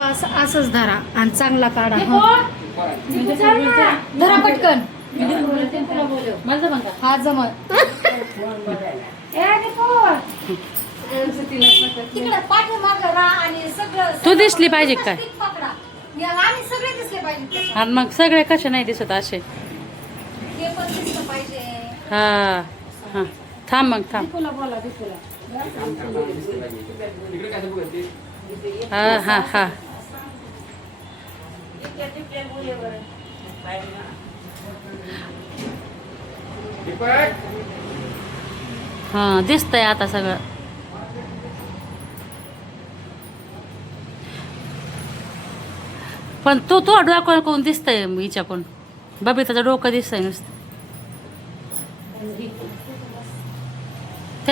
असं असंच धरा आणि चांगला काढा. धरा पटकन. हा जमत. तिकडे पाठीमागं राहा आणि सगळं तू दिसली पाहिजे काय? पकडा. आम्ही सगळे दिसले पाहिजे. आणि मग सगळे कसे नाही दिसत असे? हे पण दिसलं पाहिजे. हा हा थांब मग थांब. हा हा हा हा दिसतंय आता सगळं. पण तो डोकं कोण दिसतंय हिच्या पण बबिताचं डोकं दिसतंय नुसतं.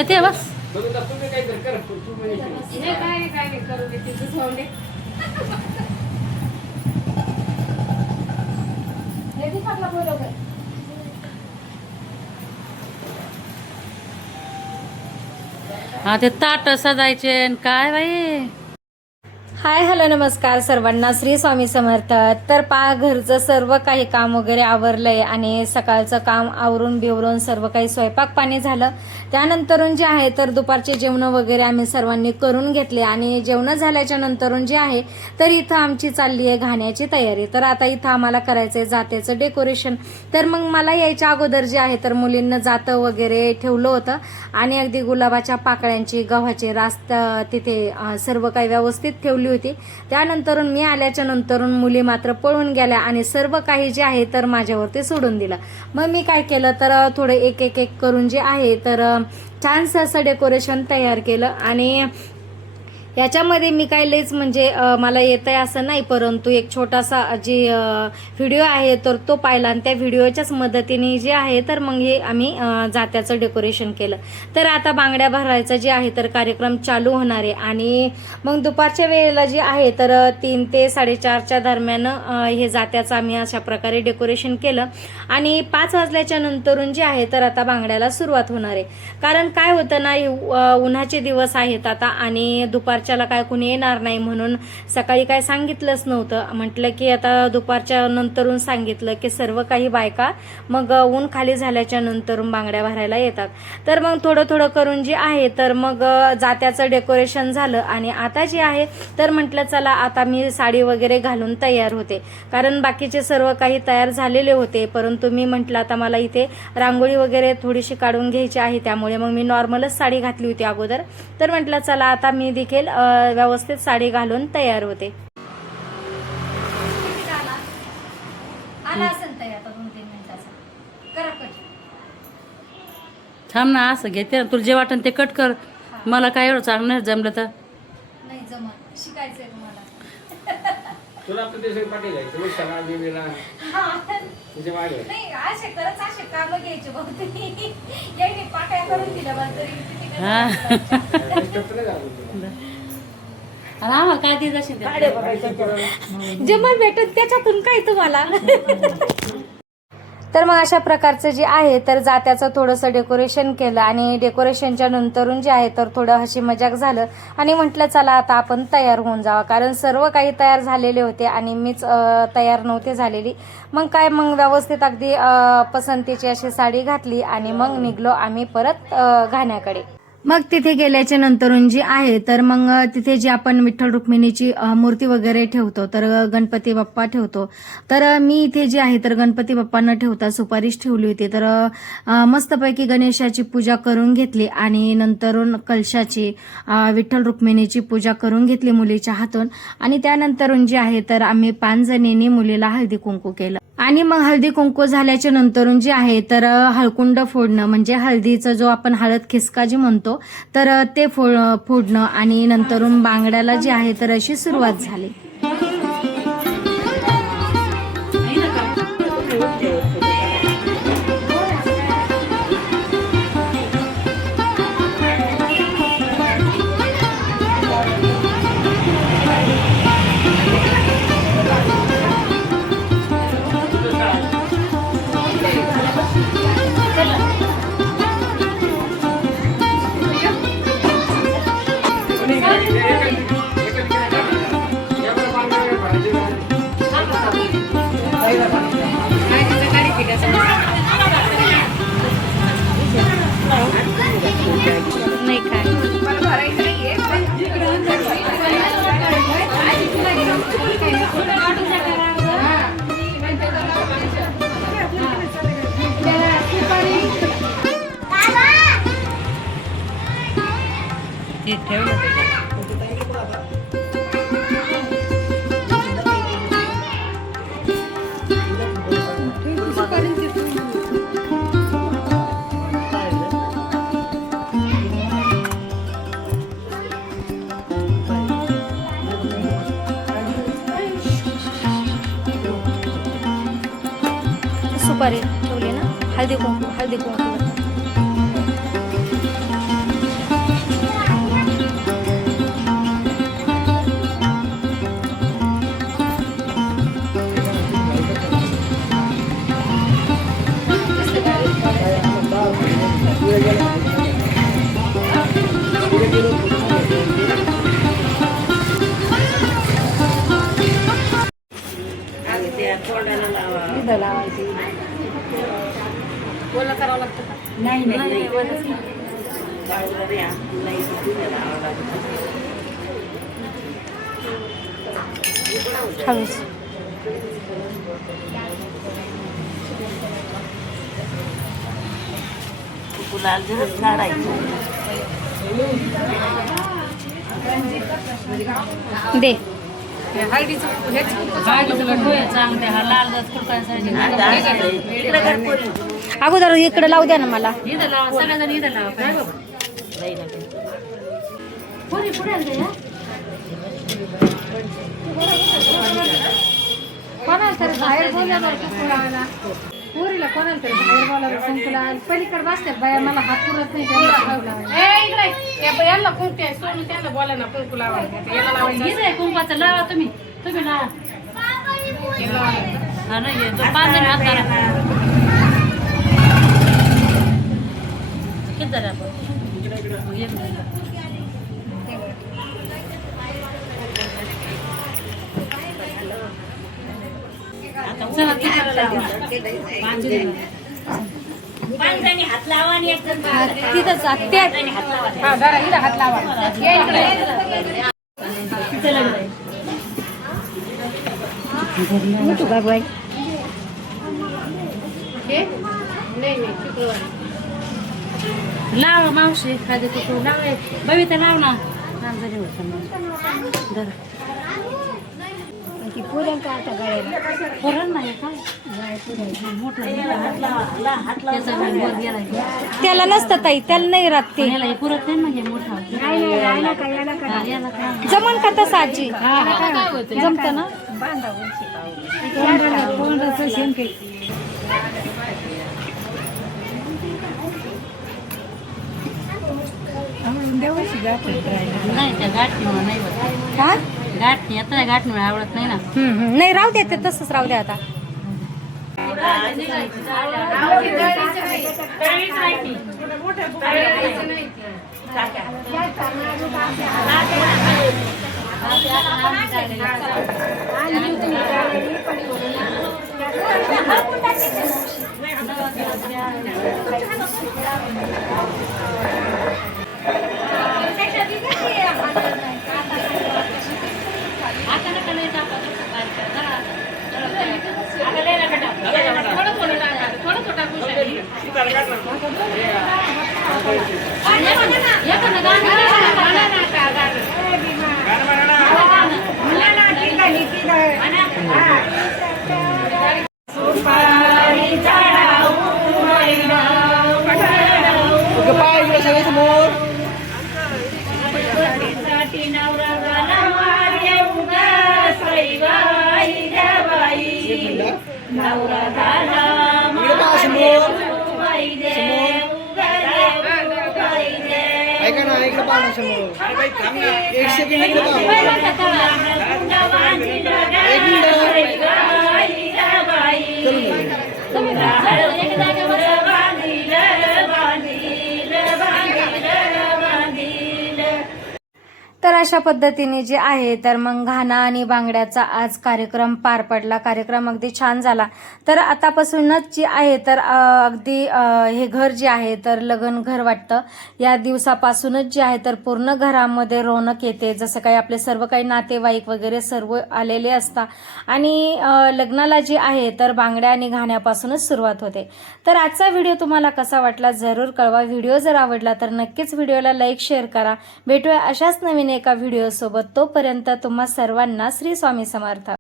ते बस हा ते ताट सजायचे आणि काय बाई. हाय हॅलो नमस्कार सर्वांना, श्री स्वामी समर्थ. तर पहा, घरचं सर्व काही काम वगैरे आवरलंय आणि सकाळचं काम आवरून बिवरून सर्व काही स्वयंपाक पाणी झालं. त्यानंतरून जे आहे तर दुपारचे जेवण वगैरे आम्ही सर्वांनी करून घेतले आणि जेवण झाल्याच्या नंतरून जे आहे तर इथं आमची चालली आहे घाण्याची तयारी. तर आता इथं आम्हाला करायचं आहे जात्याचं डेकोरेशन. तर मग मला यायच्या अगोदर जे आहे तर मुलींना जातं वगैरे ठेवलं होतं आणि अगदी गुलाबाच्या पाकळ्यांची गव्हाची रास्त तिथे सर्व काही व्यवस्थित ठेवली होती. त्यानंतरून मी आल्याच्या नंतरून मुली मात्र पळून गेल्या आणि सर्व काही जे आहे तर माझ्यावरती सोडून दिलं. मग मी काय केलं तर थोडं एक एक एक करून जे आहे तर छानसं असं डेकोरेशन तयार केलं. आणि याच्यामध्ये मी काय लईच म्हणजे मला येत आहे असं नाही, परंतु एक छोटासा जी व्हिडिओ आहे तर तो पाहिला आणि त्या व्हिडिओच्याच मदतीने जे आहे तर मग हे आम्ही जात्याचं डेकोरेशन केलं. तर आता बांगड्या भरायचं जे आहे तर कार्यक्रम चालू होणार आहे आणि मग दुपारच्या वेळेला जे आहे तर 3 ते 4:30च्या दरम्यान हे जात्याचं आम्ही अशा प्रकारे डेकोरेशन केलं आणि 5 वाजल्याच्या नंतरून जे आहे तर आता बांगड्याला सुरुवात होणार आहे. कारण काय होतं ना, उन्हाचे दिवस आहेत आता आणि दुपारच्याला काय कुणी येणार नाही म्हणून सकाळी काय सांगितलंच नव्हतं. म्हटलं की आता दुपारच्या नंतरून सांगितलं की सर्व काही बायका मग ऊन खाली झाल्याच्या नंतरून बांगड्या भरायला येतात. तर मग थोडं थोडं करून जे आहे तर मग जात्याचं डेकोरेशन झालं आणि आता जे आहे तर म्हटलं चला आता मी साडी वगैरे घालून तयार होते. कारण बाकीचे सर्व काही तयार झालेले होते, परंतु मी म्हटलं आता मला इथे रांगोळी वगैरे थोडीशी काढून घ्यायची आहे, त्यामुळे मग मी नॉर्मलच साडी घातली होती अगोदर. तर म्हटलं चला आता मी देखील व्यवस्थित साडी घालून तयार होते. थांब ना, असं घेते ना, तुला जे वाटन ते कट कर. मला काय एवढं चांगलं नाही जमलं तर नाही जमत, शिकायचंय तुम्हाला. तुला आपलं ते सगळं पाठी जायचं मग सगळा देवीला तुझे मागे नाही असे खरंच असे काम घ्यायचे बहुतेक. याने पाट्या करून दिल्या बा तरी किती काय हा. कपडे घालून आणि आम्हाला काय देत असेल ते? जमल भेटत त्याच्यातून काय तुम्हाला. तर मग अशा प्रकारचं जे आहे तर जात्याचं थोडंसं डेकोरेशन केलं आणि डेकोरेशनच्या नंतरून जे आहे तर थोडं हशी मजाक झालं आणि म्हटलं चला आता आपण तयार होऊन जावं. कारण सर्व काही तयार झालेले होते आणि मीच तयार नव्हते झालेली. मग काय मग व्यवस्थित अगदी पसंतीची अशी साडी घातली आणि मग निघलो आम्ही परत घाण्याकडे. मग तिथे गेल्याच्या नंतरून जी आहे तर मग तिथे जी आपण विठ्ठल रुक्मिणीची मूर्ती वगैरे ठेवतो तर गणपती बाप्पा ठेवतो. तर मी इथे जे आहे तर गणपती बाप्पा न ठेवता सुपारीच ठेवली होती. तर मस्तपैकी गणेशाची पूजा करून घेतली आणि नंतरून कलशाची विठ्ठल रुक्मिणीची पूजा करून घेतली मुलीच्या हातून. आणि त्यानंतरून जे आहे तर आम्ही 5 जणींनी मुलीला हळदी कुंकू केलं आणि मग हळदी कुंकू झाल्याच्या नंतरून जे आहे तर हळकुंड फोडणं म्हणजे हळदीचा जो आपण हळद खिसका जी म्हणतो तर ते फोडणं आणि नंतरून बांगड्याला जे आहे तर अशी सुरुवात झाली. नाही काय हे ठेवलं सुपारी ठेवली ना, हळदी कुंकू हळूच. दे अगोदर इकडे लावू द्या ना मला. इथं लावा सगळ्याजण इथं लावा काय बाबा पुढे कोणाला तरी बाहेर बोलायला पुरीला कोणाला तरी बाहेर बोलायला संकुला पलीकडे बसतात बाया, मला हात पुरत नाही यांना कुंकू आहे सोडून त्यांना बोला ना कुंकू लावायचं याला लावायचं इथं आहे कुंकवाचं लावा तुम्ही लावा हा नाही तो 5 जण हात करा किती झालं आपण एक मिनिट. चला तिकडे लावा. 5 जण. तिथंच ते हा जरा इथं हात लावा ये इकडे तू का बाई हे नाही शुक्रवारी लावा मावशी खाली कुठं लावा बबिता लाव ना काम जरी होतं मग ती पुऱ्यांचा आता गळ्याला पुरण नाही काय मोठं त्याचा वर गेला त्याला नसतं ताई, त्याला नाही राहत ते. याला हे पुरत नाही म्हणजे मोठा याला काय जमन का तसं आजी जमत ना. नाही त्या गाठणीमुळे नाही होत. हा गाठणी आता गाठणीमुळे आवडत नाही ना. नाही राहू द्या ते तसंच राहू द्या आता. ऐका ना इकडे पाहा समोर एक सेकंड इकडे पाहा एक मिनिट तर अशा पद्धतीने जे आहे तर मग घाणा आणि बांगड्याचा आज कार्यक्रम पार पडला. कार्यक्रम अगदी छान झाला. तर आतापासूनच जे आहे तर अगदी हे घर जे आहे तर लग्न घर वाटतं. या दिवसापासूनच जे आहे तर पूर्ण घरामध्ये रौनक येते. जसं काही आपले सर्व काही नातेवाईक वगैरे सर्व आलेले असतात आणि लग्नाला जे आहे तर बांगड्या आणि घाण्यापासूनच सुरुवात होते. तर आजचा व्हिडिओ तुम्हाला कसा वाटला जरूर कळवा. व्हिडिओ जर आवडला तर नक्कीच व्हिडिओला लाईक शेअर करा. भेटूया अशाच नवीन एका व्हिडिओ सोबत. तोपर्यंत तुम्हा सर्वांना श्री स्वामी समर्थ.